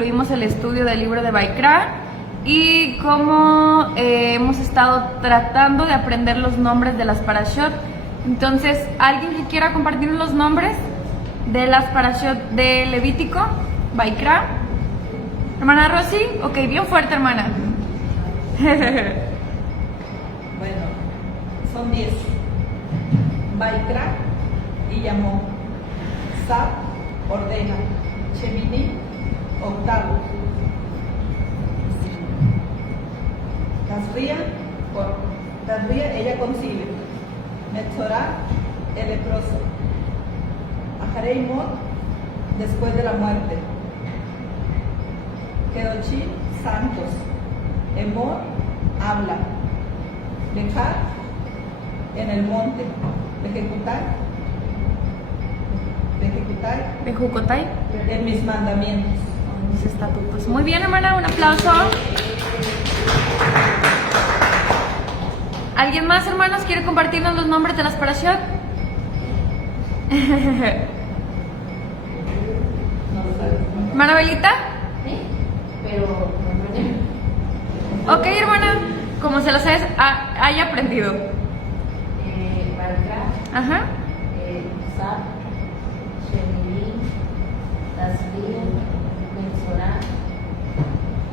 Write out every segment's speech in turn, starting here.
concluimos el estudio del libro de Baikra y cómo hemos estado tratando de aprender los nombres de las parashot. Entonces, ¿alguien que quiera compartir los nombres de las parashot de Levítico, Baikra? Hermana Rosy, ok, bien fuerte, hermana. Bueno, son 10. Baikra y llamó. Sab, ordena. Shemini, octavo. Tasría, ella concibe. Metzorah, el leproso. Aharei Mot, después de la muerte. Kedoshim, santos. Emor, habla. Dejar, en el monte. Bejucotai, en mis mandamientos. mis estatutos. Muy bien, hermana, un aplauso. ¿Alguien más, hermanos, quiere compartirnos los nombres de las parashot? ¿Hermana Belita? Sí, pero Ok, hermana, como se las haya aprendido. Baikra, Ajá. Sab, Shemini, Tasría, Metzorah,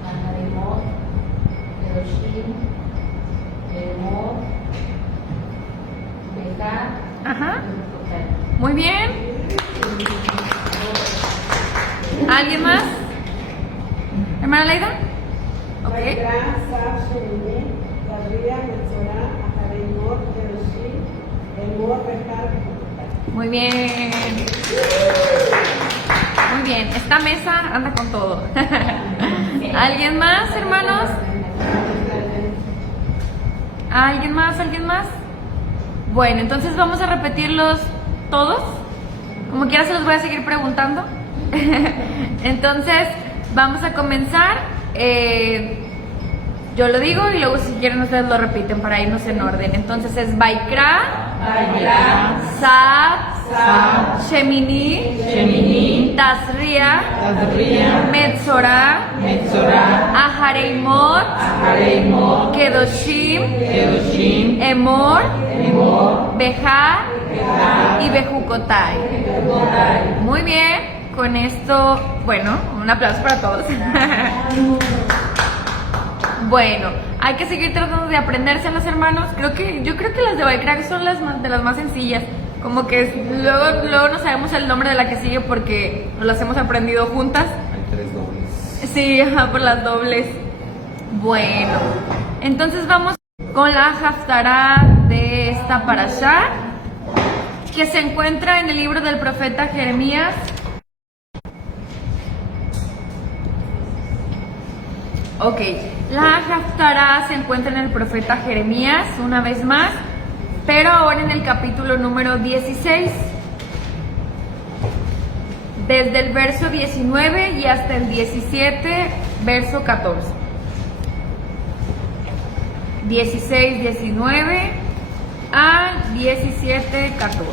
Aharei Mot, Kedoshim, Emor, Dejar, Ajá. Bejucotai. Muy bien. ¿Alguien más? ¿Hermana Leida? Ok. Baikra, Sab, Shemini, Tasría, Metzorah, Aharei Mot, Kedoshim, Emor, Dejar, Bejucotai. Muy bien. Muy bien. Esta mesa anda con todo. ¿Alguien más, hermanos? ¿Alguien más? ¿Alguien más? Bueno, entonces vamos a repetirlos todos. Como quiera se los voy a seguir preguntando. Entonces, vamos a comenzar. Yo lo digo y luego si quieren ustedes lo repiten para irnos en orden. Entonces es Baikra, Sab, Shemini, Tasría, Metzorah, Aharei Mot, Kedoshim, Emor, Bejar y Bejucotai. Muy bien. Con esto, bueno, un aplauso para todos. Bueno, hay que seguir tratando de aprendérselas, hermanos. Yo creo que las de Baikra son de las más sencillas. Como que luego no sabemos el nombre de la que sigue porque nos las hemos aprendido juntas. Hay 3 dobles. Sí, ajá, por las dobles. Bueno, entonces vamos con la Haftará de esta parashá, que se encuentra en el libro del profeta Jeremías. Ok, la Haftará se encuentra en el profeta Jeremías, una vez más, pero ahora en el capítulo número 16, desde el verso 19 y hasta el 17, verso 14. 16, 19 al 17, 14.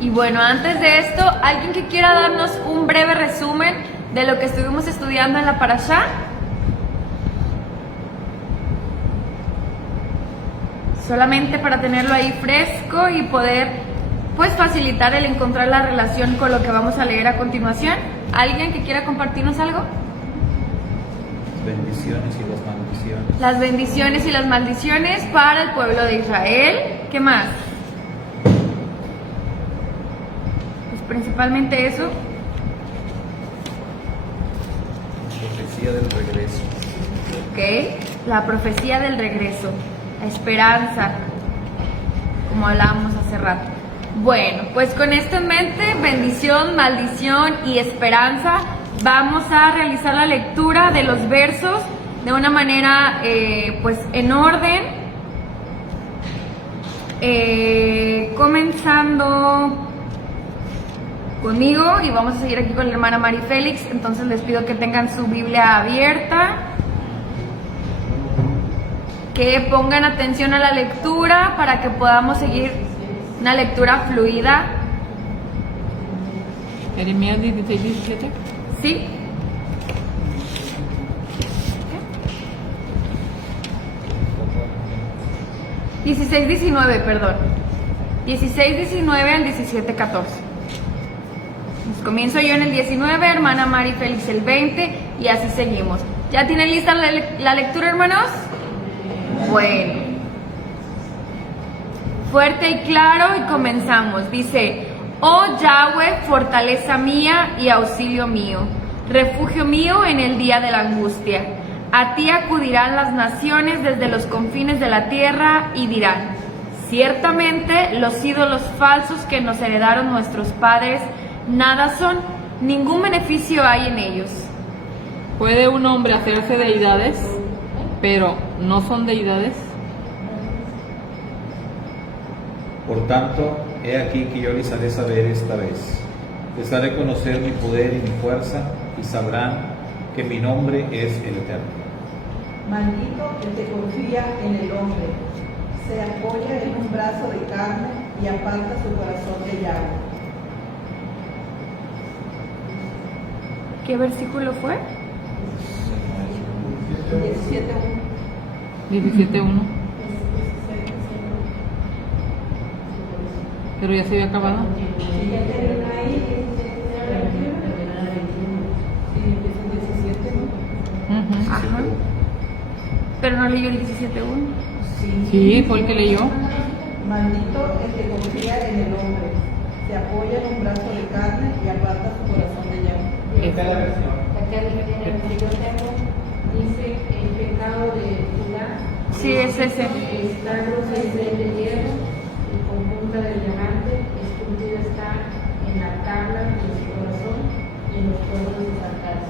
Y bueno, antes de esto, ¿alguien que quiera darnos un breve resumen de lo que estuvimos estudiando en la parashá? Solamente para tenerlo ahí fresco y poder, pues, facilitar el encontrar la relación con lo que vamos a leer a continuación. ¿Alguien que quiera compartirnos algo? Bendiciones y las maldiciones. Las bendiciones y las maldiciones para el pueblo de Israel. ¿Qué más? Principalmente eso. Profecía del regreso. Ok, la profecía del regreso, la esperanza, como hablábamos hace rato. Bueno, pues con esto en mente, bendición, maldición y esperanza, vamos a realizar la lectura de los versos de una manera pues en orden, comenzando conmigo, y vamos a seguir aquí con la hermana Mari Félix. Entonces les pido que tengan su Biblia abierta que pongan atención a la lectura para que podamos seguir una lectura fluida. Jeremías 16, 17. ¿Sí? 16-19, perdón. 16-19 al 17-14. Comienzo yo en el 19, hermana Mari Félix el 20 y así seguimos. ¿Ya tienen lista la lectura, hermanos? Bueno. Fuerte y claro y comenzamos. Dice: oh Yahweh, fortaleza mía y auxilio mío, refugio mío en el día de la angustia. A ti acudirán las naciones desde los confines de la tierra y dirán: ciertamente los ídolos falsos que nos heredaron nuestros padres nada son, ningún beneficio hay en ellos. ¿Puede un hombre hacerse deidades, pero no son deidades? Por tanto, he aquí que yo les haré saber esta vez. Les haré conocer mi poder y mi fuerza, y sabrán que mi nombre es el Eterno. Maldito el que confía en el hombre, se apoya en un brazo de carne y aparta su corazón de Yahweh. ¿Qué versículo fue? 17:1. 17.1. Pero ya se había acabado. Sí, ya termina ahí. Sí, empieza el 17, ¿no? Ujú. Ajá. Pero no leyó el 17.1. Sí, fue el que leyó. Maldito el que confía en el hombre, se apoya en un brazo de carne y aparta su corazón de Yahweh. Acá en el que yo tengo dice el pecado de Judá. Sí, es ese. Está de hierro y con punta de diamante, esculpido está en la tabla de su corazón y en los cuernos de sus altares.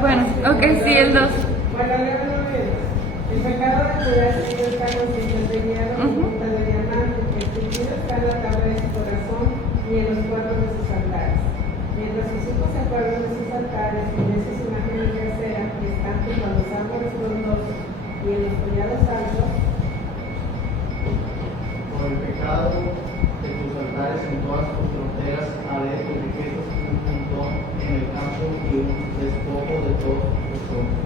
Bueno, ok, sí, el 2. Bueno, leo menos. El pecado de Judá está consciente de hierro y punta de diamante, que esculpido está en la tabla de su corazón y en los cuernos de sus altares. Mientras sus hijos se acuerdan de sus altares y de sus imágenes de acera que están junto a los árboles frondosos y en los collados altos, por el pecado de tus altares en todas tus fronteras, haré tus riquezas un montón en el campo y un despojo de todos tus hombres.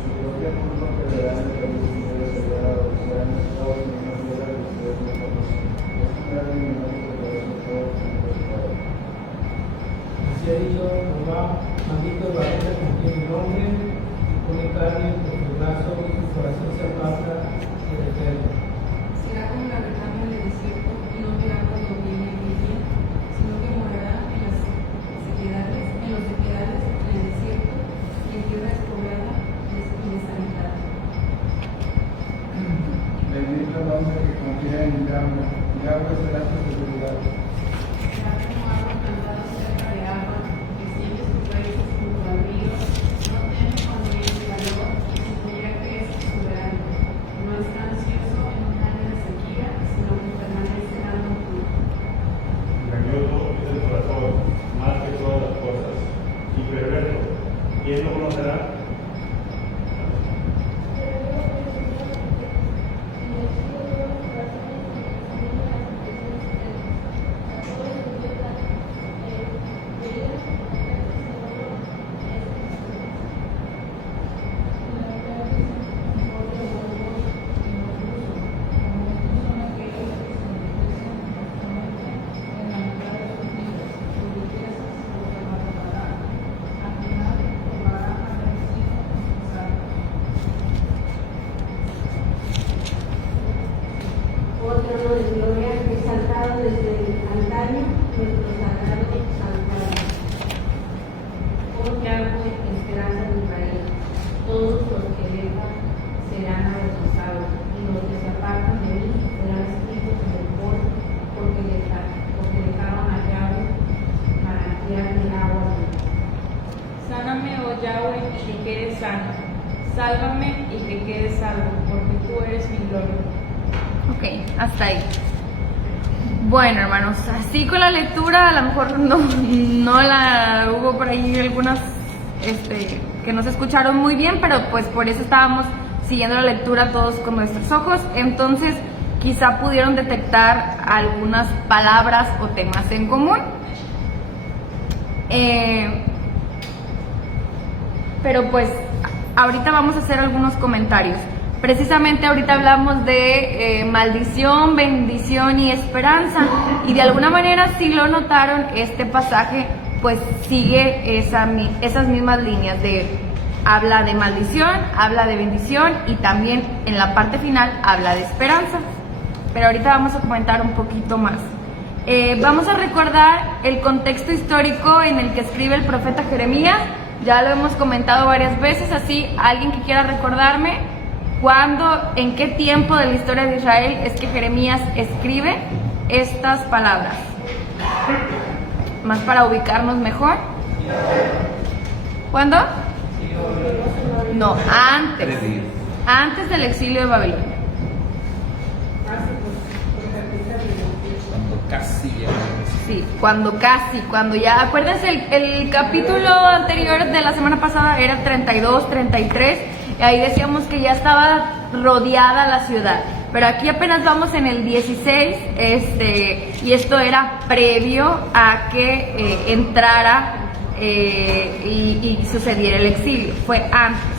Su propia culpa perderá el país y ustedes serán esclavos en una tierra que ustedes no conocen. Es un gran enemigo que perderá todos los padres. Así ha dicho Jehová: maldito el varón que confía en mi nombre, y pone carne por su brazo y su corazón se aparta del Eterno. Será como la retama en el desierto y no verá cuando viene el día, sino que morará en las sequedades, en los sequedades, en el desierto y en tierra despoblada y deshabitada. Bendito el hombre que confía en Yahweh. Yahweh será su seguridad. Será como agua plantada cerca de agua, que extiende sus raíces junto al río, no teme cuando viene el calor, y su follaje es soberano. No está ansioso en un año de sequía, sino que permanece dando fruto. Engañoso es el corazón, más que todas las cosas, y perverso, ¿quién lo conocerá? Otro trono de gloria exaltado desde el antaño, nuestro sagrado santuario. Oh Yahweh, esperanza de Israel, todos los que dejan serán avergonzados, y los que se apartan de mí serán escritos en el polvo, porque dejaron a Yahweh manantial de agua viva. Sáname, oh Yahweh, y que quede sano. Sálvame y que quede salvo, porque tú eres mi gloria. Ok, hasta ahí. Bueno, hermanos, así con la lectura, a lo mejor no la hubo por ahí algunas que no se escucharon muy bien, pero pues por eso estábamos siguiendo la lectura todos con nuestros ojos. Entonces, quizá pudieron detectar algunas palabras o temas en común. Pero pues ahorita vamos a hacer algunos comentarios. Precisamente ahorita hablamos de maldición, bendición y esperanza, y de alguna manera, si lo notaron, este pasaje pues sigue esas mismas líneas habla de maldición, habla de bendición y también en la parte final habla de esperanza. Pero ahorita vamos a comentar un poquito más. Vamos a recordar el contexto histórico en el que escribe el profeta Jeremías. Ya lo hemos comentado varias veces, así alguien que quiera recordarme en qué tiempo de la historia de Israel es que Jeremías escribe estas palabras, más para ubicarnos mejor. ¿Cuándo? No, antes del exilio de Babilonia. Cuando ya, acuérdense, el capítulo anterior de la semana pasada era 32, 33, y ahí decíamos que ya estaba rodeada la ciudad, pero aquí apenas vamos en el 16, y esto era previo a que entrara y sucediera el exilio, fue antes.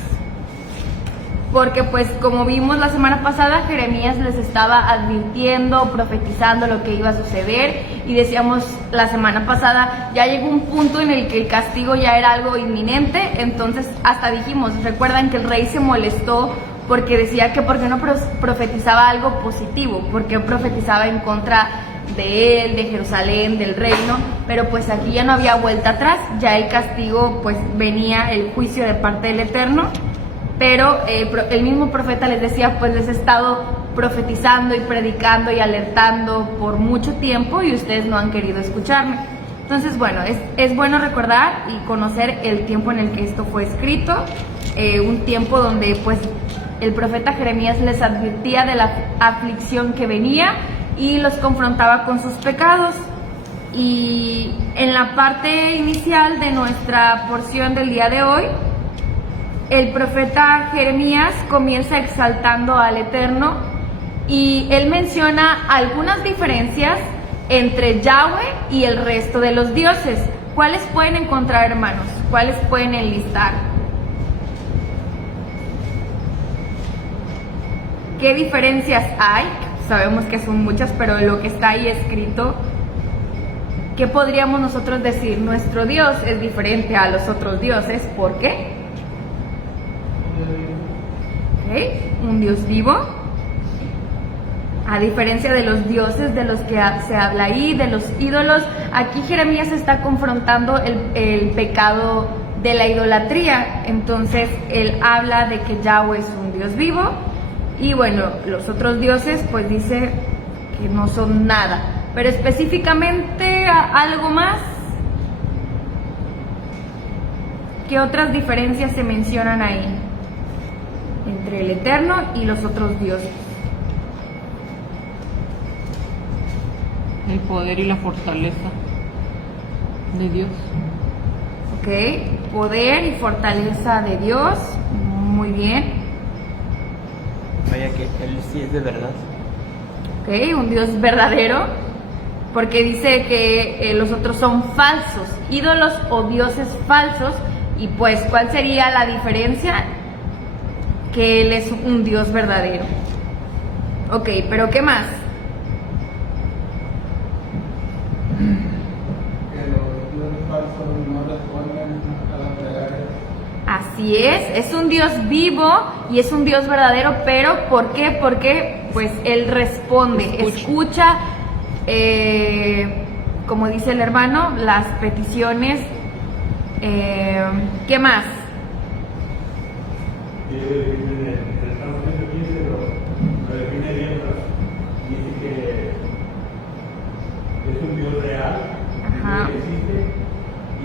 Porque pues como vimos la semana pasada, Jeremías les estaba advirtiendo, profetizando lo que iba a suceder, y decíamos la semana pasada, ya llegó un punto en el que el castigo ya era algo inminente. Entonces hasta dijimos, recuerdan que el rey se molestó porque decía que por qué no profetizaba algo positivo, porque profetizaba en contra de él, de Jerusalén, del reino, pero pues aquí ya no había vuelta atrás, ya el castigo pues venía, el juicio de parte del Eterno. Pero el mismo profeta les decía, pues les he estado profetizando y predicando y alertando por mucho tiempo y ustedes no han querido escucharme. Entonces, bueno, es bueno recordar y conocer el tiempo en el que esto fue escrito, un tiempo donde pues el profeta Jeremías les advertía de la aflicción que venía y los confrontaba con sus pecados. Y en la parte inicial de nuestra porción del día de hoy, el profeta Jeremías comienza exaltando al Eterno y él menciona algunas diferencias entre Yahweh y el resto de los dioses. ¿Cuáles pueden encontrar, hermanos? ¿Cuáles pueden enlistar? ¿Qué diferencias hay? Sabemos que son muchas, pero lo que está ahí escrito, ¿qué podríamos nosotros decir? Nuestro Dios es diferente a los otros dioses. ¿Por qué? Un Dios vivo, a diferencia de los dioses de los que se habla ahí, de los ídolos. Aquí Jeremías está confrontando el pecado de la idolatría. Entonces él habla de que Yahweh es un Dios vivo, y bueno, los otros dioses pues dice que no son nada. Pero específicamente algo más, ¿qué otras diferencias se mencionan ahí entre el Eterno y los otros dioses? El poder y la fortaleza de Dios. Ok, poder y fortaleza de Dios, muy bien. Vaya que Él sí es de verdad. Ok, un Dios verdadero, porque dice que los otros son falsos, ídolos o dioses falsos. Y pues, ¿cuál sería la diferencia? Que Él es un Dios verdadero. Ok, pero ¿qué más? Que los dioses falsos no responden a las plegarias. Así es un Dios vivo y es un Dios verdadero, pero ¿por qué? Porque pues Él responde, escucha, como dice el hermano, las peticiones. ¿Qué más? Estamos viendo 15, lo define bien, dice que es un Dios real, que existe,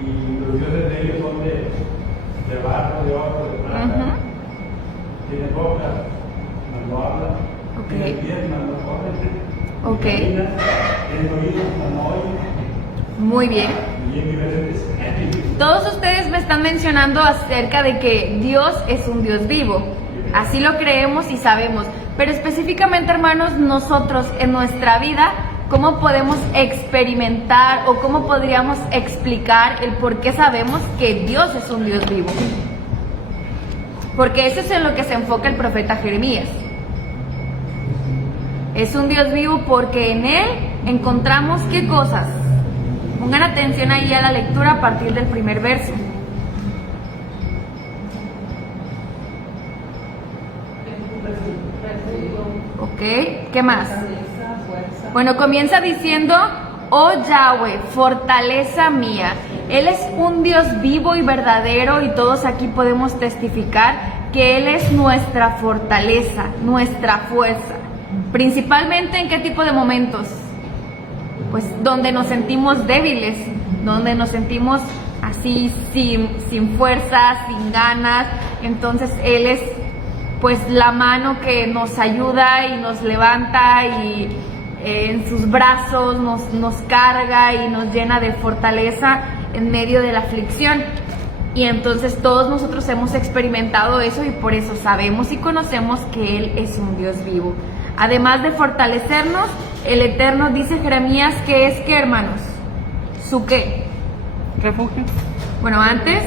y los dioses de ellos son de barro, de oro, de plata, tiene boca, mas no habla, Ok. tiene pies, mas no corre, Ok. camina, tiene oídos, mas no oye, Muy bien. y es diferente. Todos ustedes me están mencionando acerca de que Dios es un Dios vivo. Así lo creemos y sabemos. Pero específicamente, hermanos, nosotros en nuestra vida, ¿cómo podemos experimentar o cómo podríamos explicar el por qué sabemos que Dios es un Dios vivo? Porque eso es en lo que se enfoca el profeta Jeremías. Es un Dios vivo porque en Él encontramos ¿qué cosas? Pongan atención ahí a la lectura a partir del primer verso. Ok, ¿qué más? Bueno, comienza diciendo, oh Yahweh, fortaleza mía. Él es un Dios vivo y verdadero y todos aquí podemos testificar que Él es nuestra fortaleza, nuestra fuerza. Principalmente en qué tipo de momentos? Pues donde nos sentimos débiles, donde nos sentimos así sin fuerza, sin ganas. Entonces Él es pues la mano que nos ayuda y nos levanta y en sus brazos nos carga y nos llena de fortaleza en medio de la aflicción. Y entonces todos nosotros hemos experimentado eso y por eso sabemos y conocemos que Él es un Dios vivo. Además de fortalecernos, el Eterno, dice Jeremías, que es ¿qué, hermanos? ¿Su qué? Refugio. Bueno, antes,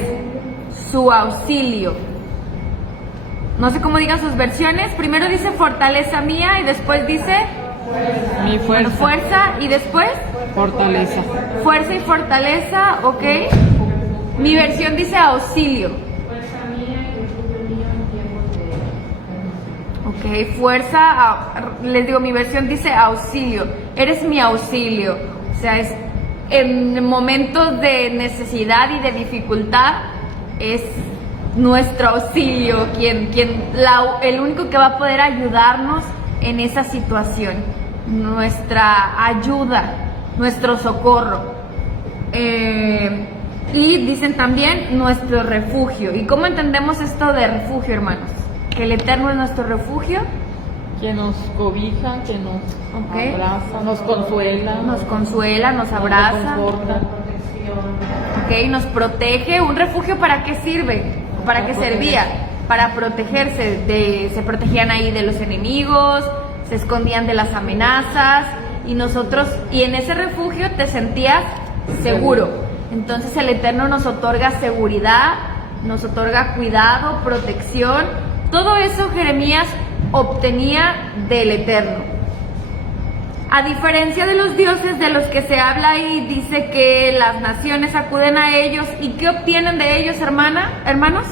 su auxilio. No sé cómo digan sus versiones. Primero dice fortaleza mía y después dice Mi fuerza. fuerza y después Fortaleza. fuerza y fortaleza, ok. Mi versión dice auxilio. Fuerza mía y refugio mío en tiempos de... Ok, fuerza, les digo, mi versión dice auxilio. Eres mi auxilio. O sea, es en momentos de necesidad y de dificultad, es nuestro auxilio, el único que va a poder ayudarnos en esa situación, nuestra ayuda, nuestro socorro. Y dicen también nuestro refugio. ¿Y cómo entendemos esto de refugio, hermanos? Que el Eterno es nuestro refugio. Que nos cobija, que nos Ok. abraza, nos consuela. Nos consuela, nos abraza. reconforta. Ok, nos protege. ¿Un refugio para qué sirve? ¿Para qué servía? Para protegerse. Se protegían ahí de los enemigos, se escondían de las amenazas y en ese refugio te sentías seguro. Entonces el Eterno nos otorga seguridad, nos otorga cuidado, protección. Todo eso Jeremías obtenía del Eterno. A diferencia de los dioses de los que se habla ahí, dice que las naciones acuden a ellos. ¿Y qué obtienen de ellos, hermanos?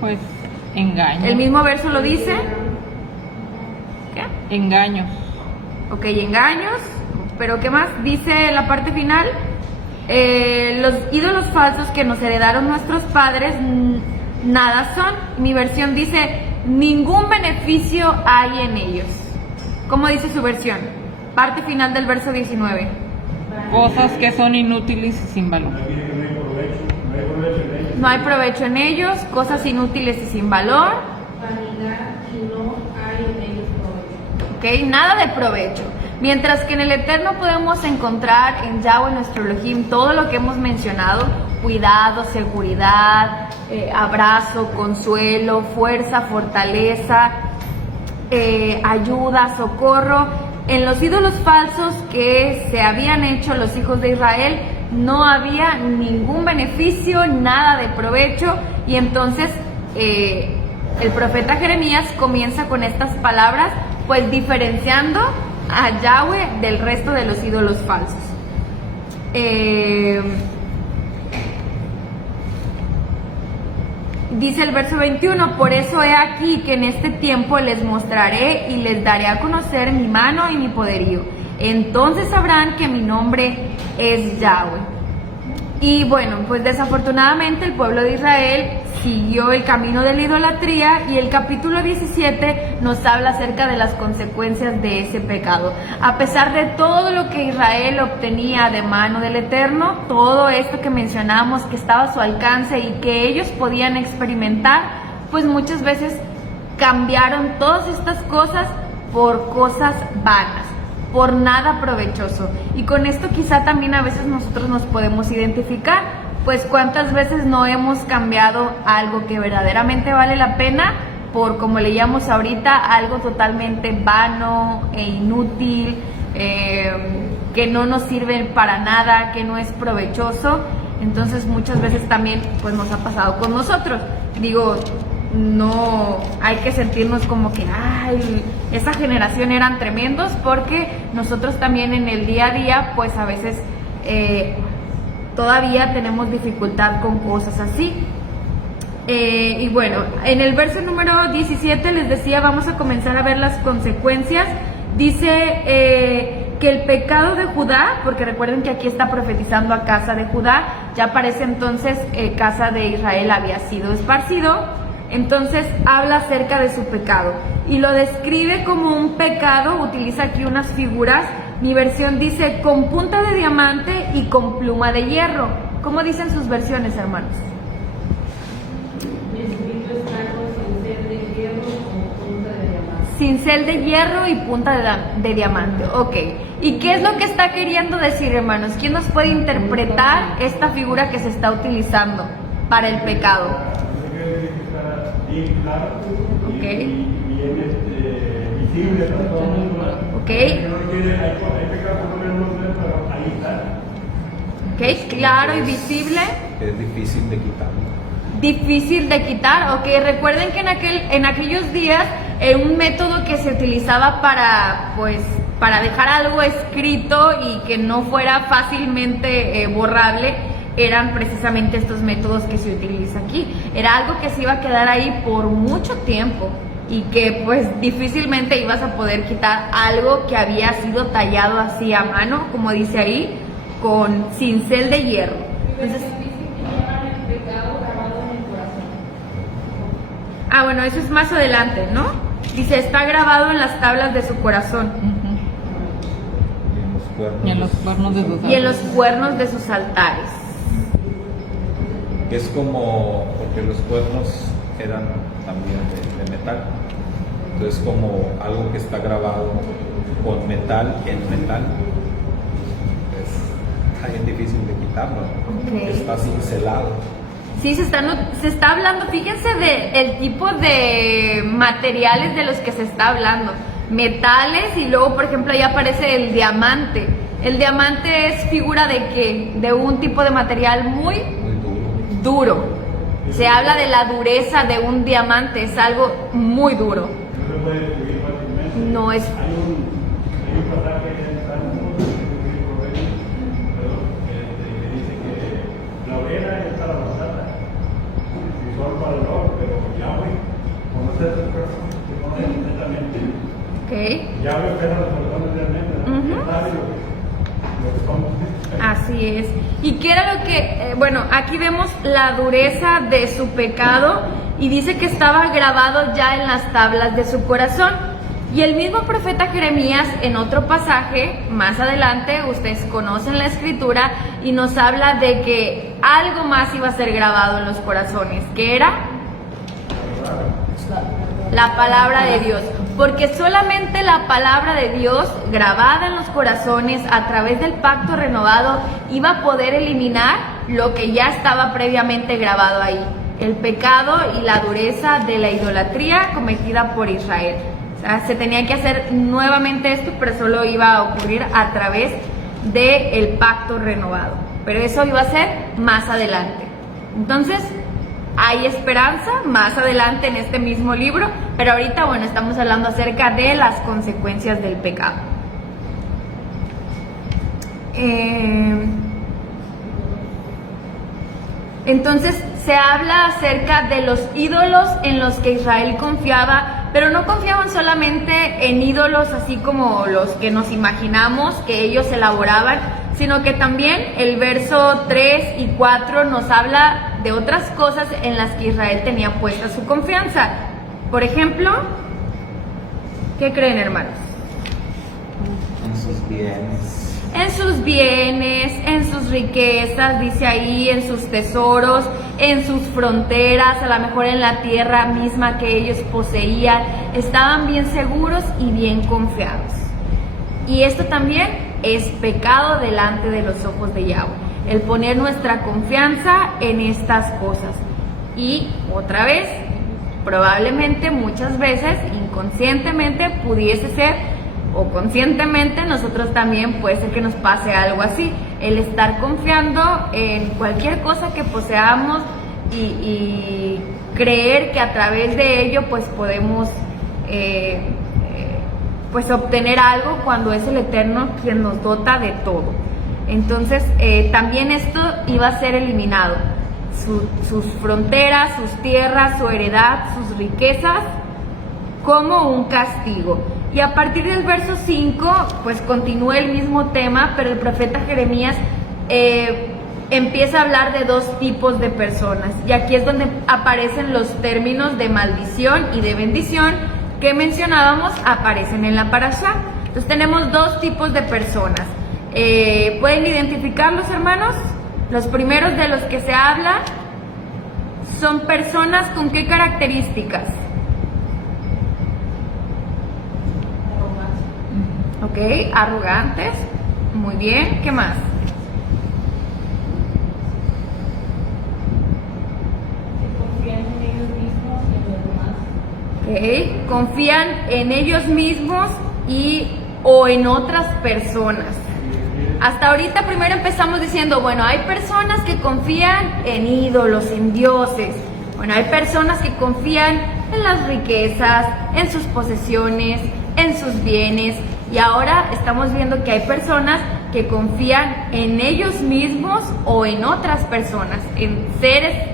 Pues engaños. El mismo verso lo dice. ¿Qué? Engaños. Ok, engaños. Pero ¿qué más? Dice la parte final. Los ídolos falsos que nos heredaron nuestros padres, nada son. Mi versión dice, ningún beneficio hay en ellos. ¿Cómo dice su versión? Parte final del verso 19. Cosas que son inútiles y sin valor. No hay provecho en ellos, cosas inútiles y sin valor. vanidad y no hay en ellos provecho. ¿Ok? Nada de provecho. Mientras que en el Eterno podemos encontrar en Yahweh nuestro Elohim todo lo que hemos mencionado: cuidado, seguridad, abrazo, consuelo, fuerza, fortaleza, ayuda, socorro. En los ídolos falsos que se habían hecho los hijos de Israel no había ningún beneficio, nada de provecho. Y entonces el profeta Jeremías comienza con estas palabras, pues diferenciando a Yahweh del resto de los ídolos falsos. Dice el verso 21, por eso he aquí que en este tiempo les mostraré y les daré a conocer mi mano y mi poderío. Entonces sabrán que mi nombre es Yahweh. Y bueno, pues desafortunadamente el pueblo de Israel siguió el camino de la idolatría, y el capítulo 17 nos habla acerca de las consecuencias de ese pecado. A pesar de todo lo que Israel obtenía de mano del Eterno, todo esto que mencionamos que estaba a su alcance y que ellos podían experimentar, pues muchas veces cambiaron todas estas cosas por cosas vanas, por nada provechoso. Y con esto quizá también a veces nosotros nos podemos identificar, pues cuántas veces no hemos cambiado algo que verdaderamente vale la pena por, como leíamos ahorita, algo totalmente vano e inútil, que no nos sirve para nada, que no es provechoso. Entonces muchas veces también pues nos ha pasado con nosotros. Digo, no hay que sentirnos como que ay, esa generación eran tremendos, porque nosotros también en el día a día pues a veces todavía tenemos dificultad con cosas así. Y bueno, en el verso número 17 les decía, vamos a comenzar a ver las consecuencias. Dice que el pecado de Judá, porque recuerden que aquí está profetizando a casa de Judá, ya parece entonces casa de Israel había sido esparcido, entonces habla acerca de su pecado y lo describe como un pecado, utiliza aquí unas figuras. Mi versión dice con punta de diamante y con pluma de hierro. ¿Cómo dicen sus versiones, hermanos? Cincel de hierro y punta de diamante. Ok. ¿Y qué es lo que está queriendo decir, hermanos? ¿Quién nos puede interpretar esta figura que se está utilizando para el pecado? Ok. Ok. Ok, claro y visible. Es difícil de quitarlo. Difícil de quitar, ok. Recuerden que en aquellos días un método que se utilizaba para dejar algo escrito y que no fuera fácilmente borrable eran precisamente estos métodos que se utiliza aquí. Era algo que se iba a quedar ahí por mucho tiempo y que pues difícilmente ibas a poder quitar algo que había sido tallado así a mano, como dice ahí, con cincel de hierro. Entonces, bueno, eso es más adelante, ¿no? Dice, está grabado en las tablas de su corazón. Y en los cuernos de sus altares. Y en los cuernos de sus altares. Es como, porque los cuernos eran también de metal. Entonces como algo que está grabado con metal en metal. Es bien difícil de quitarlo. Okay. Está cincelado. Sí, se está hablando, fíjense el tipo de materiales de los que se está hablando. Metales y luego, por ejemplo, ahí aparece el diamante. El diamante es figura de ¿qué? De un tipo de material muy duro. Se habla de la dureza de un diamante, es algo muy duro. No se puede describir fácilmente. No es... Hay un pasaje en el Salmo, que dice que la oveja es para la basada, y son para el oro, pero Yahweh conoce a las personas que conocen completamente. Okay. Yahweh opera a las personas realmente, ¿no? Sabe lo que somos. Así es. ¿Y qué era lo que, bueno, aquí vemos la dureza de su pecado y dice que estaba grabado ya en las tablas de su corazón? Y el mismo profeta Jeremías en otro pasaje, más adelante, ustedes conocen la escritura y nos habla de que algo más iba a ser grabado en los corazones, que era la palabra de Dios. Porque solamente la palabra de Dios grabada en los corazones a través del pacto renovado iba a poder eliminar lo que ya estaba previamente grabado ahí, el pecado y la dureza de la idolatría cometida por Israel. O sea, se tenía que hacer nuevamente esto, pero solo iba a ocurrir a través del pacto renovado. Pero eso iba a ser más adelante. Entonces, hay esperanza más adelante en este mismo libro, pero ahorita, bueno, estamos hablando acerca de las consecuencias del pecado. Entonces, se habla acerca de los ídolos en los que Israel confiaba, pero no confiaban solamente en ídolos así como los que nos imaginamos que ellos elaboraban, sino que también el verso 3 y 4 nos habla de otras cosas en las que Israel tenía puesta su confianza. Por ejemplo, ¿qué creen, hermanos? En sus bienes. En sus bienes, en sus riquezas, dice ahí, en sus tesoros, en sus fronteras, a lo mejor en la tierra misma que ellos poseían, estaban bien seguros y bien confiados. Y esto también es pecado delante de los ojos de Yahweh, el poner nuestra confianza en estas cosas. Y otra vez, probablemente muchas veces, inconscientemente pudiese ser, o conscientemente nosotros también puede ser que nos pase algo así, el estar confiando en cualquier cosa que poseamos y creer que a través de ello pues podemos pues obtener algo, cuando es el Eterno quien nos dota de todo. Entonces también esto iba a ser eliminado, sus fronteras, sus tierras, su heredad, sus riquezas, como un castigo. Y a partir del verso 5, pues continúa el mismo tema, pero el profeta Jeremías empieza a hablar de dos tipos de personas. Y aquí es donde aparecen los términos de maldición y de bendición que mencionábamos, aparecen en la parashá. Entonces tenemos dos tipos de personas. ¿Pueden identificarlos, hermanos? Los primeros de los que se habla son personas con qué características. Ok, arrogantes. Muy bien, ¿qué más? Confían en ellos mismos y en los demás. Ok, confían en ellos mismos o en otras personas. Hasta ahorita primero empezamos diciendo, bueno, hay personas que confían en ídolos, en dioses. Bueno, hay personas que confían en las riquezas, en sus posesiones, en sus bienes. Y ahora estamos viendo que hay personas que confían en ellos mismos o en otras personas, en seres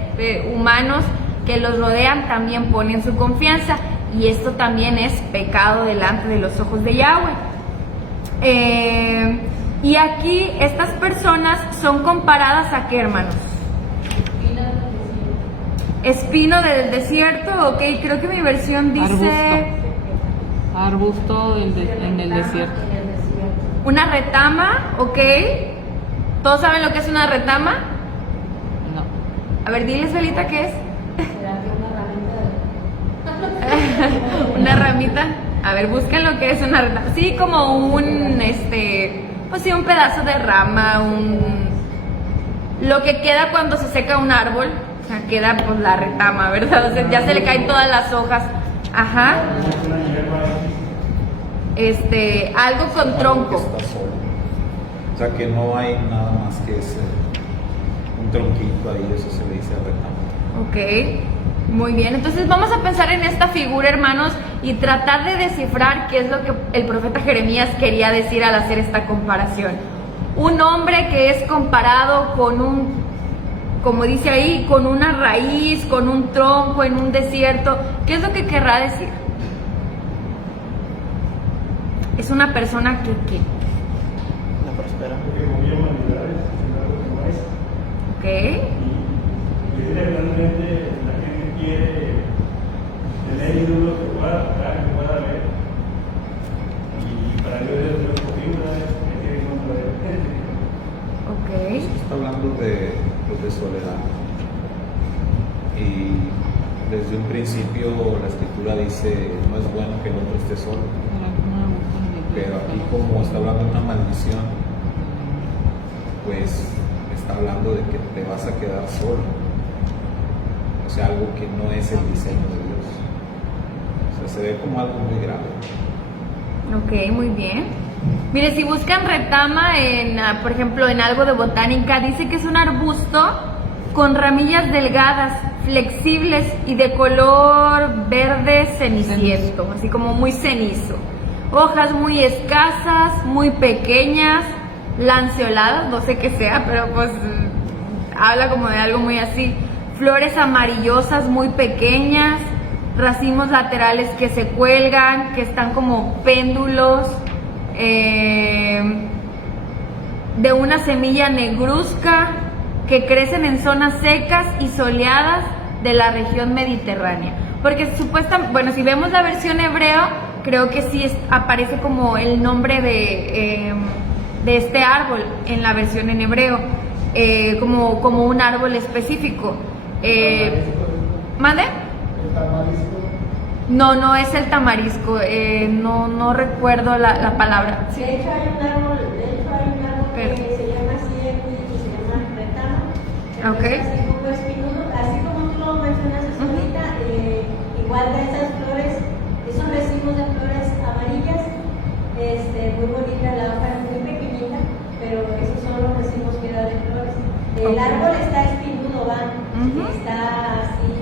humanos que los rodean, también ponen su confianza. Y esto también es pecado delante de los ojos de Yahweh. Y aquí estas personas son comparadas a ¿qué, hermanos? Espino del desierto, ok, creo que mi versión dice... Arbusto en el desierto. Una retama, ok. ¿Todos saben lo que es una retama? No. A ver, diles, Belita, ¿qué es? ¿Será que una ramita de... Una ramita. A ver, busquen lo que es una retama. Sí, como un, pues sí, un pedazo de rama, lo que queda cuando se seca un árbol, o sea, queda pues la retama, ¿verdad? O sea, ya se le caen todas las hojas. Ajá. Algo con tronco. Está solo. O sea que no hay nada más que ese, un tronquito ahí, eso se le dice retama. Ok, muy bien. Entonces vamos a pensar en esta figura, hermanos, y tratar de descifrar qué es lo que el profeta Jeremías quería decir al hacer esta comparación. Un hombre que es comparado con como dice ahí, con una raíz, con un tronco en un desierto. ¿Qué es lo que querrá decir? Es una persona que No prospera. Porque movía humanidades, sin algo como esto. ok, Y realmente la gente quiere tener ídolos que pueda tocar, que pueda ver. Y para ello es lo posible, que quiere encontrar gente. ok. Está hablando de soledad. Y desde un principio la escritura dice, no es bueno que el otro esté solo. Pero aquí, como está hablando de una maldición, pues está hablando de que te vas a quedar solo. O sea, algo que no es el diseño de Dios. O sea, se ve como algo muy grave. Ok, muy bien. Mire, si buscan retama por ejemplo, en algo de botánica, dice que es un arbusto con ramillas delgadas, flexibles y de color verde ceniciento, así como muy cenizo. Hojas muy escasas, muy pequeñas, lanceoladas, no sé qué sea, pero pues habla como de algo muy así. Flores amarillosas muy pequeñas, racimos laterales que se cuelgan, que están como péndulos, de una semilla negruzca, que crecen en zonas secas y soleadas de la región mediterránea. Porque bueno, si vemos la versión hebreo, creo que sí aparece como el nombre de este árbol en la versión en hebreo, como un árbol específico. ¿Mande? El tamarisco. No es el tamarisco, no recuerdo la palabra. De hecho hay un árbol Pero- que se llama así, que se llama retama. Ok. Es así como espinudo, así como tú lo mencionaste ahorita, igual de esas flores, esos racimos de flores amarillas, muy bonita, la hoja es muy pequeñita, pero esos son los racimos que da de flores. El Ok. árbol está espinudo, Ujú. está así,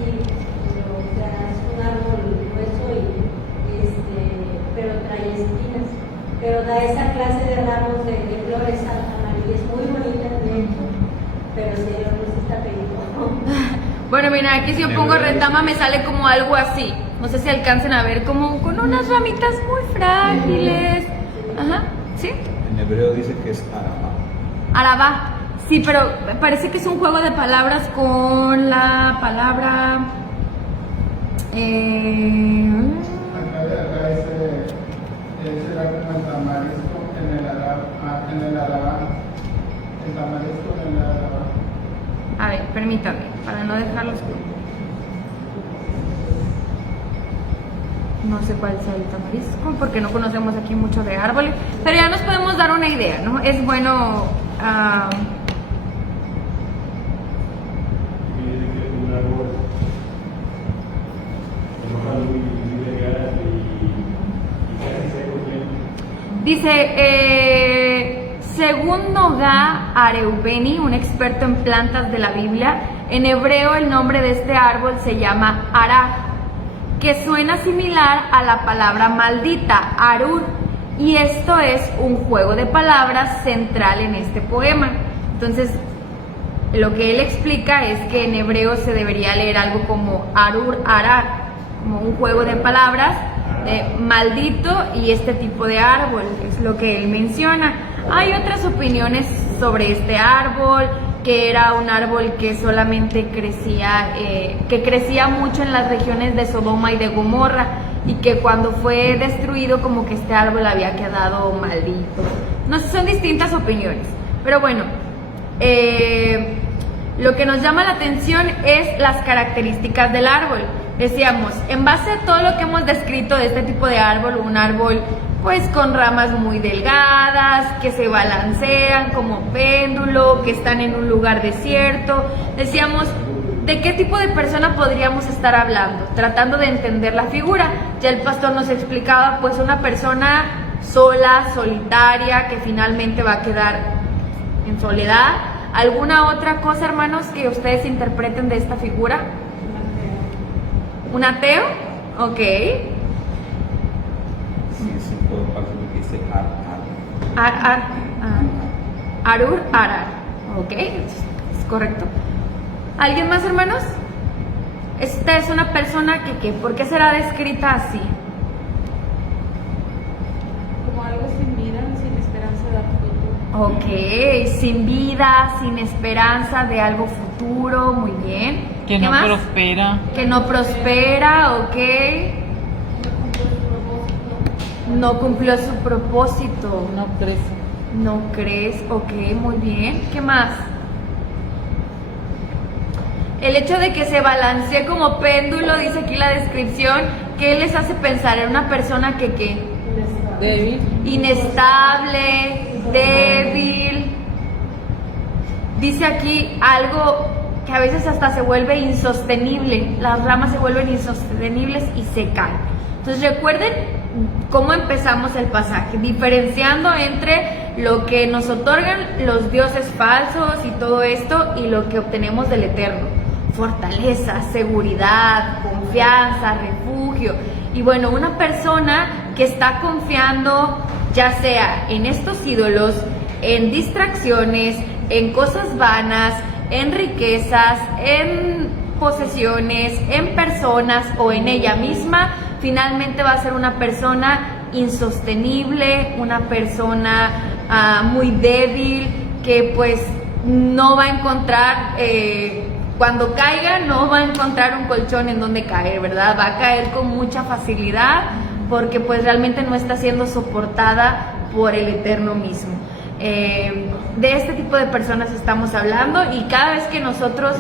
o sea, es un árbol grueso pero trae espinas, pero da esa clase de ramos de flores amarillas muy bonitas de hecho, pero si el otro sí está pequeño. Bueno, mira, aquí si yo pongo retama me sale como algo así. No sé si alcancen a ver, como con unas ramitas muy frágiles. Ajá, ¿sí? En hebreo dice que es araba. Arabá. Sí, pero parece que es un juego de palabras con la palabra... Acá será como el tamarisco en el arabá. El tamarisco en el arabá. A ver, permítame, para no dejarlos... No sé cuál sea el tamarisco, porque no conocemos aquí mucho de árboles, pero ya nos podemos dar una idea, ¿no? Es bueno... Y dice que es un árbol con hojas muy delgadas y casi seco siempre. Dice, según Nogá Areubeni, un experto en plantas de la Biblia, en hebreo el nombre de este árbol se llama Araj, que suena similar a la palabra maldita, Arur, y esto es un juego de palabras central en este poema. Entonces, lo que él explica es que en hebreo se debería leer algo como Arur, Arar, como un juego de palabras, maldito y este tipo de árbol, es lo que él menciona. Hay otras opiniones sobre este árbol, que era un árbol que solamente crecía mucho en las regiones de Sodoma y de Gomorra, y que cuando fue destruido como que este árbol había quedado maldito. No sé, son distintas opiniones, pero bueno, lo que nos llama la atención es las características del árbol. Decíamos, en base a todo lo que hemos descrito de este tipo de árbol, un árbol pues con ramas muy delgadas, que se balancean como péndulo, que están en un lugar desierto. Decíamos, ¿de qué tipo de persona podríamos estar hablando? Tratando de entender la figura. Ya el pastor nos explicaba, pues una persona sola, solitaria, que finalmente va a quedar en soledad. ¿Alguna otra cosa, hermanos, que ustedes interpreten de esta figura? ¿Un ateo? Ok. Sí, es un juego de palabras que dice ar. Arur, Arar. Ok, es correcto. ¿Alguien más, hermanos? Esta es una persona que ¿por qué será descrita así? Como algo sin vida, sin esperanza de futuro. Ok, sin vida, sin esperanza de algo futuro, muy bien. Que ¿Qué no más? prospera. Que no prospera, ok. No cumplió su propósito. No crece. No crees, ok, muy bien. ¿Qué más? El hecho de que se balancee como péndulo, dice aquí la descripción, ¿qué les hace pensar en una persona que Débil. inestable, débil? Dice aquí algo que a veces hasta se vuelve insostenible, las ramas se vuelven insostenibles y se caen. Entonces recuerden cómo empezamos el pasaje, diferenciando entre lo que nos otorgan los dioses falsos y todo esto y lo que obtenemos del Eterno: fortaleza, seguridad, confianza, refugio. Y bueno, una persona que está confiando ya sea en estos ídolos, en distracciones, en cosas vanas, en riquezas, en posesiones, en personas o en ella misma, finalmente va a ser una persona insostenible, una persona muy débil, que pues no va a encontrar, cuando caiga no va a encontrar un colchón en donde caer, ¿verdad? Va a caer con mucha facilidad porque pues realmente no está siendo soportada por el Eterno mismo. De este tipo de personas estamos hablando, y cada vez que nosotros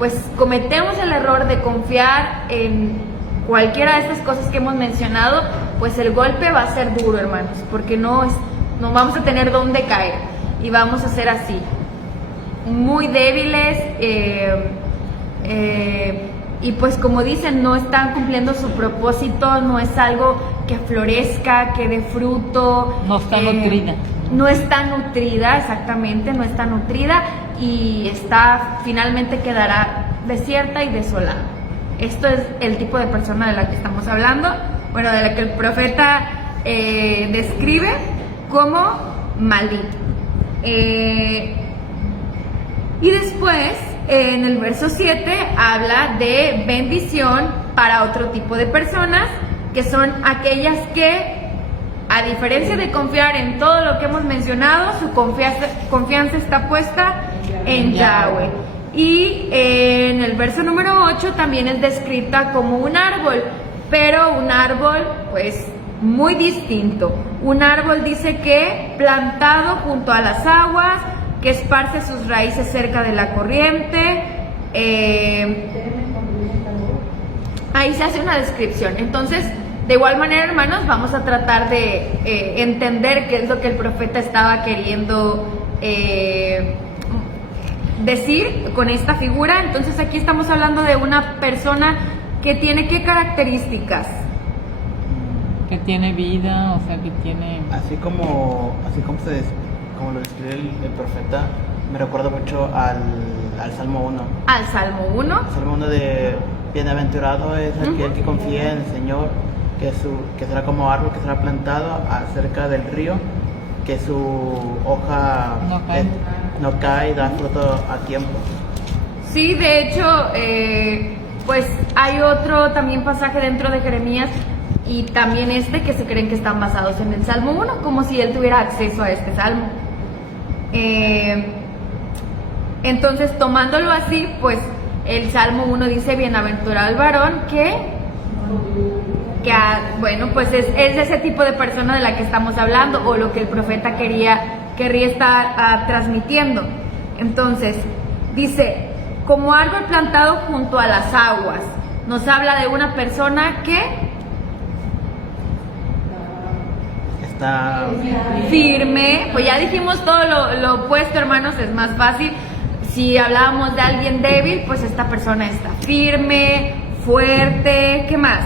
pues cometemos el error de confiar en cualquiera de estas cosas que hemos mencionado, pues el golpe va a ser duro, hermanos, porque no vamos a tener dónde caer y vamos a ser así, muy débiles, y pues como dicen, no están cumpliendo su propósito, no es algo que florezca, que dé fruto. No está nutrida. No está nutrida, exactamente, no está nutrida y finalmente quedará desierta y desolada. Esto es el tipo de persona de la que estamos hablando, bueno, de la que el profeta describe como maldito. Y después, en el verso 7, habla de bendición para otro tipo de personas, que son aquellas que, a diferencia de confiar en todo lo que hemos mencionado, su confianza está puesta en Yahweh. Y en el verso número 8 también es descrita como un árbol, pero un árbol pues muy distinto. Un árbol dice que plantado junto a las aguas, que esparce sus raíces cerca de la corriente. Ahí se hace una descripción. Entonces, de igual manera, hermanos, vamos a tratar de entender qué es lo que el profeta estaba queriendo decir con esta figura. Entonces, aquí estamos hablando de una persona que tiene ¿qué características? Que tiene vida, o sea, que tiene... Así como lo describe el profeta, me recuerda mucho al Salmo 1. Al Salmo 1. El Salmo 1 de bienaventurado es aquel que confía en el Señor, que será como árbol que será plantado cerca del río, que su hoja no cae y da fruto a tiempo. Sí, de hecho, pues hay otro también pasaje dentro de Jeremías y también que se creen que están basados en el Salmo 1, como si él tuviera acceso a este salmo. Entonces, tomándolo así, pues el Salmo 1 dice: bienaventurado el varón bueno, pues es de ese tipo de persona de la que estamos hablando, o lo que el profeta querría estar transmitiendo. Entonces, dice, como árbol plantado junto a las aguas, nos habla de una persona que está firme. Pues ya dijimos todo lo opuesto, hermanos, es más fácil. Si hablábamos de alguien débil, pues esta persona está firme, fuerte. ¿Qué más?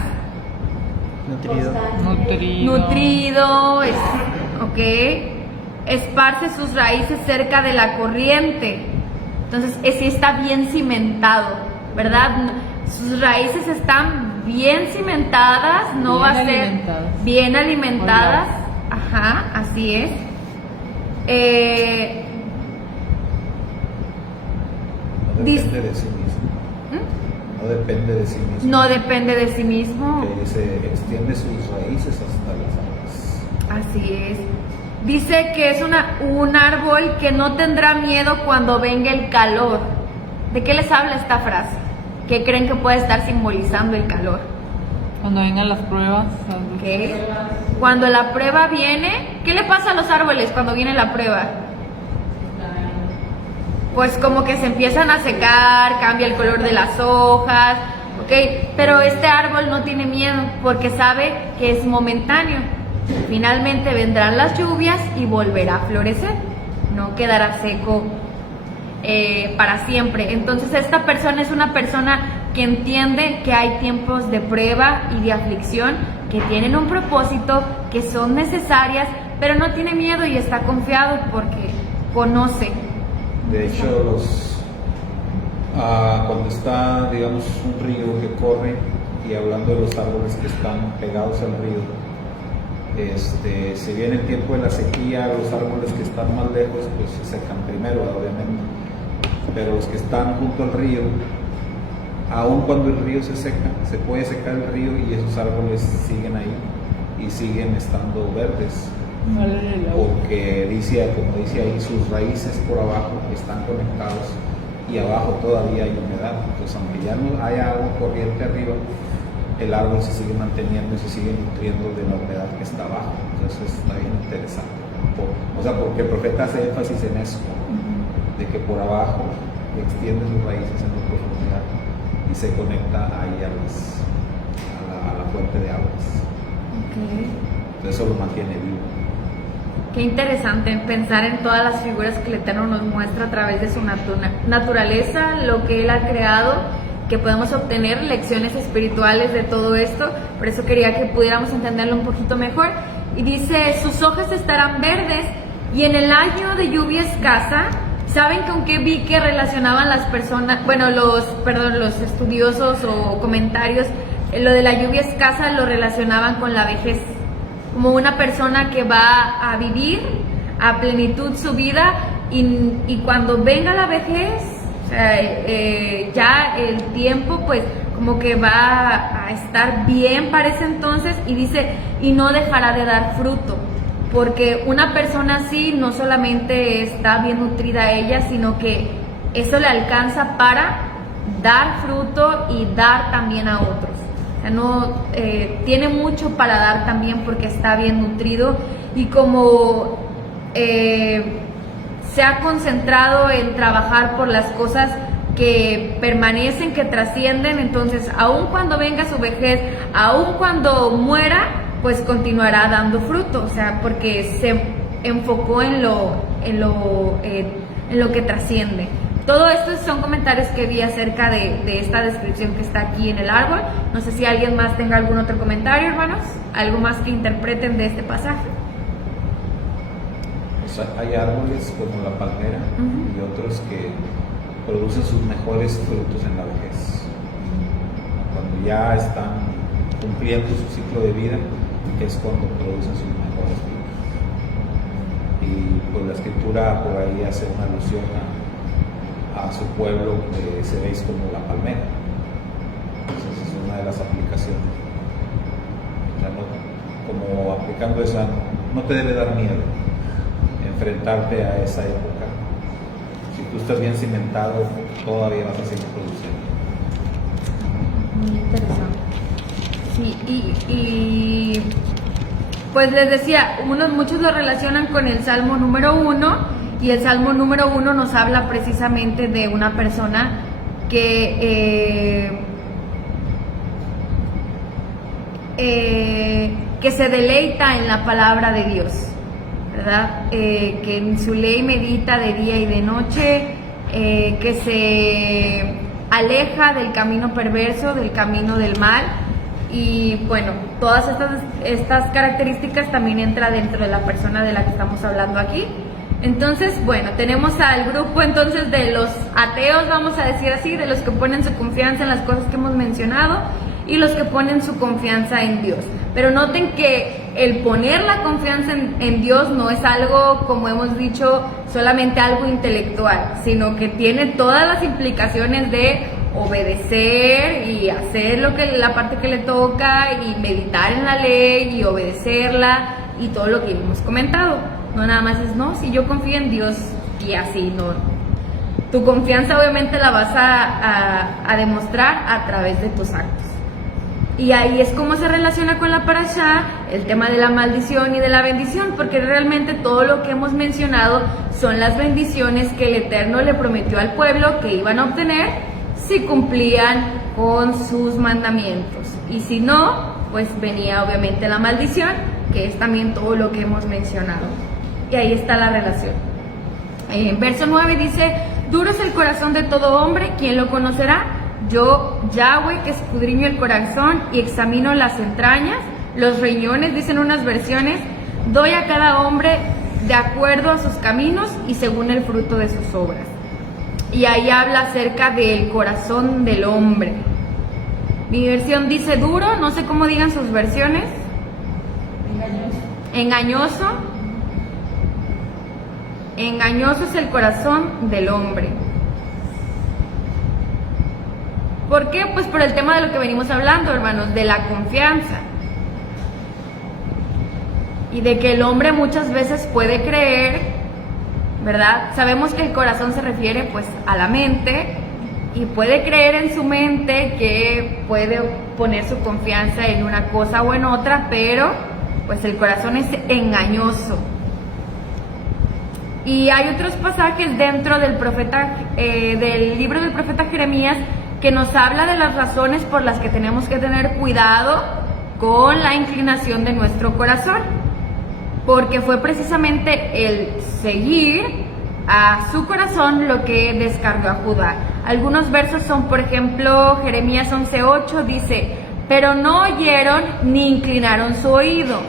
Nutrido, ok. Esparce sus raíces cerca de la corriente. Entonces, sí está bien cimentado, ¿verdad? Sus raíces están bien cimentadas, no va a ser bien alimentadas. Ajá, así es. No depende de sí mismo. No depende de sí mismo. No depende de sí mismo. Que se extiende sus raíces hasta las aguas. Así es. Dice que es un árbol que no tendrá miedo cuando venga el calor. ¿De qué les habla esta frase? ¿Qué creen que puede estar simbolizando el calor? Cuando vengan las pruebas. ¿Qué? Cuando la prueba viene, ¿qué le pasa a los árboles cuando viene la prueba? Pues como que se empiezan a secar, cambia el color de las hojas, ¿ok? Pero este árbol no tiene miedo porque sabe que es momentáneo. Finalmente vendrán las lluvias y volverá a florecer, no quedará seco para siempre. Entonces esta persona es una persona que entiende que hay tiempos de prueba y de aflicción que tienen un propósito, que son necesarias, pero no tiene miedo y está confiado porque conoce. De hecho, cuando está, digamos, un río que corre, y hablando de los árboles que están pegados al río, si viene el tiempo de la sequía, los árboles que están más lejos pues se secan primero, obviamente, pero los que están junto al río, aun cuando el río se seca, se puede secar el río y esos árboles siguen ahí y siguen estando verdes, porque como dice ahí, sus raíces por abajo están conectados y abajo todavía hay humedad. Entonces, aunque ya no haya agua corriente arriba, el árbol se sigue manteniendo y se sigue nutriendo de la humedad que está abajo. Entonces está bien interesante. Porque el profeta hace énfasis en eso, de que por abajo extiende sus raíces en la profundidad y se conecta ahí a la fuente de aguas. Ok. Entonces eso lo mantiene vivo. Qué interesante pensar en todas las figuras que el Eterno nos muestra a través de su naturaleza, lo que Él ha creado, que podemos obtener lecciones espirituales de todo esto. Por eso quería que pudiéramos entenderlo un poquito mejor. Y dice, sus hojas estarán verdes y en el año de lluvia escasa. ¿Saben con qué vi que relacionaban las personas, bueno, los estudiosos o comentarios, lo de la lluvia escasa lo relacionaban con la vejez? Como una persona que va a vivir a plenitud su vida y cuando venga la vejez, o sea, ya el tiempo pues como que va a estar bien para ese entonces, y dice, y no dejará de dar fruto, porque una persona así no solamente está bien nutrida a ella, sino que eso le alcanza para dar fruto y dar también a otros. No tiene mucho para dar también porque está bien nutrido, y como se ha concentrado en trabajar por las cosas que permanecen, que trascienden, entonces aun cuando venga su vejez, aun cuando muera, pues continuará dando fruto, o sea, porque se enfocó en lo que trasciende. Todo esto son comentarios que vi acerca de esta descripción que está aquí en el árbol. No sé si alguien más tenga algún otro comentario, hermanos, algo más que interpreten de este pasaje. Pues hay árboles como la palmera y otros que producen sus mejores frutos en la vejez. Cuando ya están cumpliendo su ciclo de vida, es cuando producen sus mejores frutos. Y pues la escritura por ahí hace una alusión a su pueblo que se veis como la palmera. Entonces es una de las aplicaciones. O sea, como aplicando esa, no te debe dar miedo enfrentarte a esa época. Si tú estás bien cimentado, todavía vas a seguir produciendo. Muy interesante. Sí, y pues les decía, muchos lo relacionan con el Salmo número 1. Y el Salmo número 1 nos habla precisamente de una persona que se deleita en la palabra de Dios, ¿verdad? Que en su ley medita de día y de noche, que se aleja del camino perverso, del camino del mal. Y bueno, todas estas características también entran dentro de la persona de la que estamos hablando aquí. Entonces, bueno, tenemos al grupo entonces de los ateos, vamos a decir así, de los que ponen su confianza en las cosas que hemos mencionado, y los que ponen su confianza en Dios. Pero noten que el poner la confianza en Dios no es algo, como hemos dicho, solamente algo intelectual, sino que tiene todas las implicaciones de obedecer y hacer la parte que le toca, y meditar en la ley y obedecerla, y todo lo que hemos comentado. No nada más es, no, si yo confío en Dios y así, no. Tu confianza obviamente la vas a demostrar a través de tus actos. Y ahí es como se relaciona con la parashá el tema de la maldición y de la bendición, porque realmente todo lo que hemos mencionado son las bendiciones que el Eterno le prometió al pueblo que iban a obtener si cumplían con sus mandamientos. Y si no, pues venía obviamente la maldición, que es también todo lo que hemos mencionado. Y ahí está la relación. En verso 9 dice, duro es el corazón de todo hombre, ¿quién lo conocerá? Yo, Yahweh, que escudriño el corazón y examino las entrañas, los riñones, dicen unas versiones, doy a cada hombre de acuerdo a sus caminos y según el fruto de sus obras. Y ahí habla acerca del corazón del hombre. Mi versión dice duro, no sé cómo digan sus versiones. Engañoso. Engañoso es el corazón del hombre. ¿Por qué? Pues por el tema de lo que venimos hablando, hermanos, de la confianza. Y de que el hombre muchas veces puede creer, ¿verdad? Sabemos que el corazón se refiere pues a la mente, y puede creer en su mente que puede poner su confianza en una cosa o en otra, pero pues el corazón es engañoso. Y hay otros pasajes dentro del profeta, del libro del profeta Jeremías, que nos habla de las razones por las que tenemos que tener cuidado con la inclinación de nuestro corazón, porque fue precisamente el seguir a su corazón lo que descargó a Judá. Algunos versos son, por ejemplo, Jeremías 11:8 dice: pero no oyeron ni inclinaron su oído,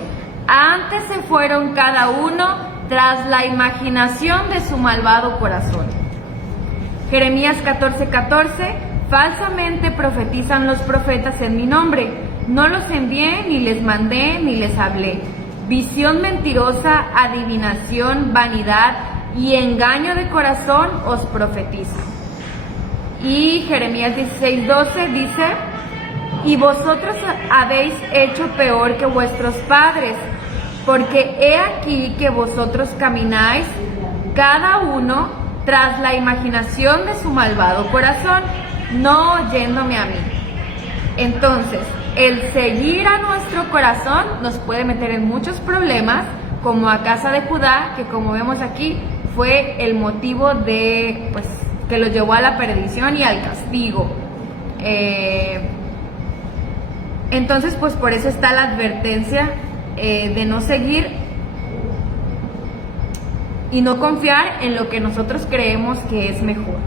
antes se fueron cada uno tras la imaginación de su malvado corazón. Jeremías 14:14: falsamente profetizan los profetas en mi nombre, no los envié, ni les mandé, ni les hablé. Visión mentirosa, adivinación, vanidad y engaño de corazón os profetizan. Y Jeremías 16:12 dice: y vosotros habéis hecho peor que vuestros padres, porque he aquí que vosotros camináis cada uno tras la imaginación de su malvado corazón, no oyéndome a mí. Entonces, el seguir a nuestro corazón nos puede meter en muchos problemas, como a casa de Judá, que como vemos aquí fue el motivo de, pues, que los llevó a la perdición y al castigo. Entonces, pues por eso está la advertencia de no seguir y no confiar en lo que nosotros creemos que es mejor.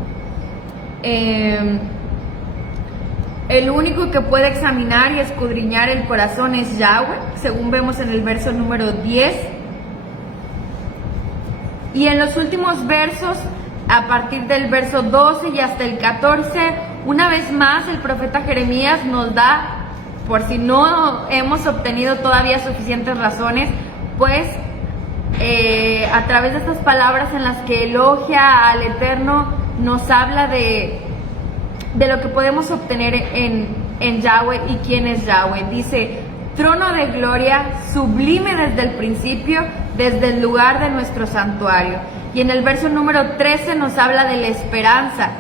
El único que puede examinar y escudriñar el corazón es Yahweh, según vemos en el verso número 10. Y en los últimos versos, a partir del verso 12 y hasta el 14, una vez más el profeta Jeremías nos da, por si no hemos obtenido todavía suficientes razones, pues a través de estas palabras en las que elogia al Eterno, nos habla de lo que podemos obtener en Yahweh y quién es Yahweh. Dice: trono de gloria, sublime desde el principio, desde el lugar de nuestro santuario. Y en el verso número 13 nos habla de la esperanza.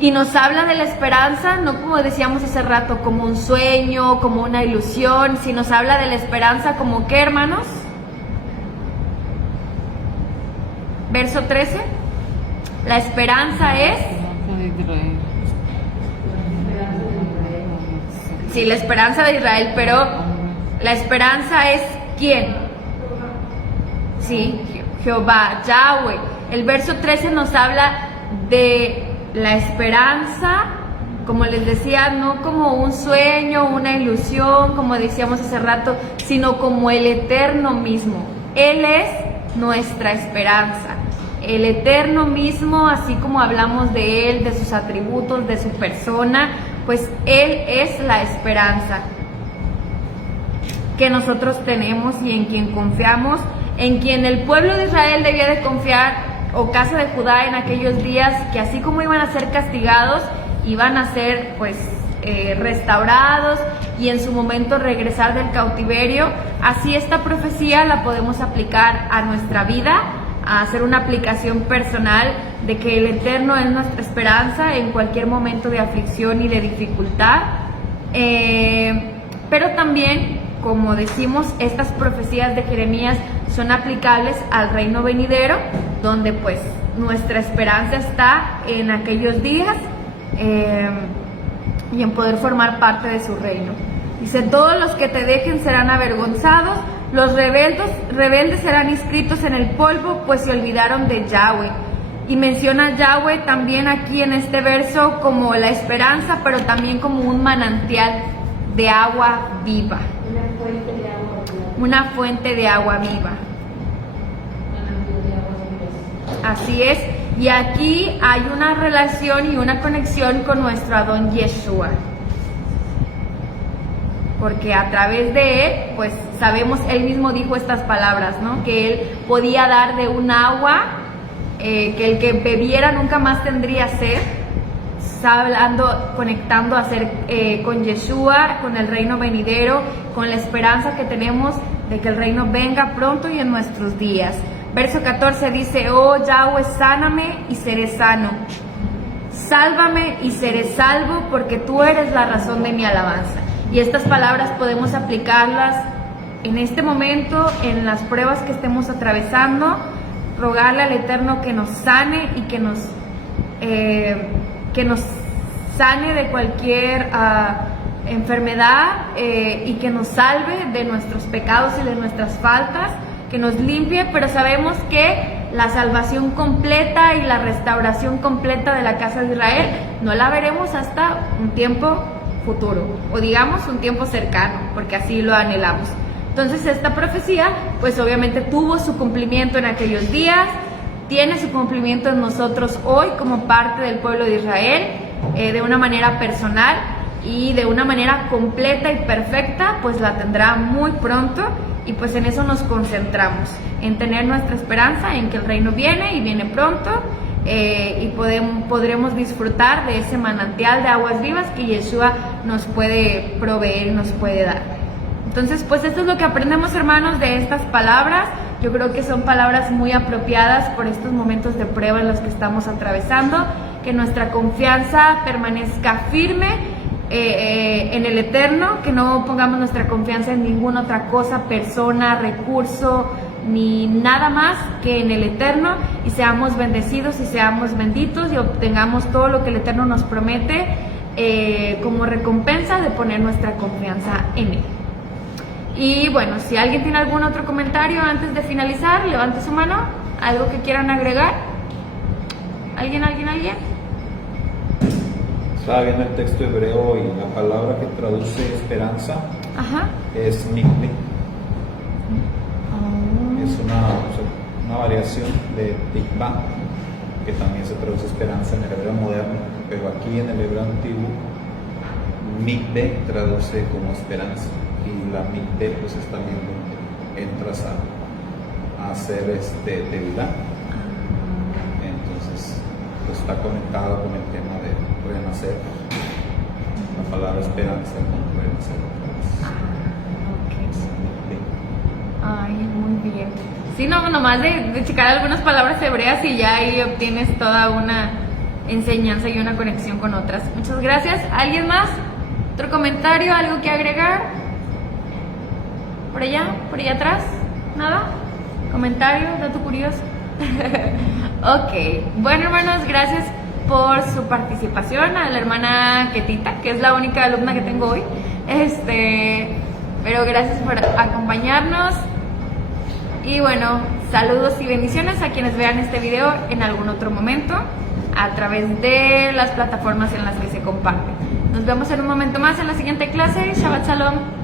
Y nos habla de la esperanza, no como decíamos hace rato, como un sueño, como una ilusión, sino nos habla de la esperanza como ¿qué, hermanos? Verso 13. La esperanza es... Sí, la esperanza de Israel, pero la esperanza es ¿quién? Sí, Jehová, Yahweh. El verso 13 nos habla de la esperanza, como les decía, no como un sueño, una ilusión, como decíamos hace rato, sino como el Eterno mismo. Él es nuestra esperanza. El Eterno mismo, así como hablamos de Él, de sus atributos, de su persona, pues Él es la esperanza que nosotros tenemos y en quien confiamos, en quien el pueblo de Israel debía de confiar, o casa de Judá en aquellos días, que así como iban a ser castigados, iban a ser pues restaurados y en su momento regresar del cautiverio. Así esta profecía la podemos aplicar a nuestra vida, a hacer una aplicación personal de que el Eterno es nuestra esperanza en cualquier momento de aflicción y de dificultad. Pero también, como decimos, estas profecías de Jeremías son aplicables al reino venidero, donde pues nuestra esperanza está en aquellos días y en poder formar parte de su reino. Dice: todos los que te dejen serán avergonzados, los rebeldes serán inscritos en el polvo, pues se olvidaron de Yahweh. Y menciona a Yahweh también aquí en este verso como la esperanza, pero también como un manantial de agua viva. Una fuente de agua viva. Así es. Y aquí hay una relación y una conexión con nuestro Adón Yeshua. Porque a través de él, pues sabemos, él mismo dijo estas palabras, ¿no? Que él podía dar de un agua, que el que bebiera nunca más tendría sed. Está hablando, conectando a ser con Yeshua, con el reino venidero, con la esperanza que tenemos de que el reino venga pronto y en nuestros días. Verso 14 dice: oh Yahweh, sáname y seré sano. Sálvame y seré salvo, porque tú eres la razón de mi alabanza. Y estas palabras podemos aplicarlas en este momento, en las pruebas que estemos atravesando, rogarle al Eterno que nos sane y que nos sane de cualquier enfermedad y que nos salve de nuestros pecados y de nuestras faltas, que nos limpie, pero sabemos que la salvación completa y la restauración completa de la casa de Israel no la veremos hasta un tiempo futuro, o digamos un tiempo cercano, porque así lo anhelamos. Entonces esta profecía pues obviamente tuvo su cumplimiento en aquellos días, tiene su cumplimiento en nosotros hoy como parte del pueblo de Israel, de una manera personal, y de una manera completa y perfecta pues la tendrá muy pronto. Y pues en eso nos concentramos, en tener nuestra esperanza en que el reino viene y viene pronto, y podremos disfrutar de ese manantial de aguas vivas que Yeshua nos puede proveer y nos puede dar. Entonces pues esto es lo que aprendemos, hermanos, de estas palabras. Yo creo que son palabras muy apropiadas por estos momentos de prueba en los que estamos atravesando, que nuestra confianza permanezca firme en el Eterno, que no pongamos nuestra confianza en ninguna otra cosa, persona, recurso, ni nada más que en el Eterno, y seamos bendecidos y seamos benditos y obtengamos todo lo que el Eterno nos promete como recompensa de poner nuestra confianza en Él. Y bueno, si alguien tiene algún otro comentario antes de finalizar, levante su mano. ¿Algo que quieran agregar? ¿Alguien? Estaba viendo el texto hebreo y la palabra que traduce esperanza es mikve. Es una variación de tikva, que también se traduce esperanza en el hebreo moderno, pero aquí en el hebreo antiguo mikve traduce como esperanza, y la mikve pues es también donde entras a hacer debilidad. Entonces pues está conectado con el tema de renacer, la palabra esperanza con renacer. Ay, muy bien. Sí, no, nomás de checar algunas palabras hebreas y ya ahí obtienes toda una enseñanza y una conexión con otras. Muchas gracias. ¿Alguien más? ¿Otro comentario? ¿Algo que agregar? ¿Por allá atrás? ¿Nada? ¿Comentario? ¿Dato curioso? Ok. Bueno, hermanos, gracias por su participación. A la hermana Ketita, que es la única alumna que tengo hoy. Pero gracias por acompañarnos. Y bueno, saludos y bendiciones a quienes vean este video en algún otro momento a través de las plataformas en las que se comparte. Nos vemos en un momento más en la siguiente clase. Shabbat Shalom.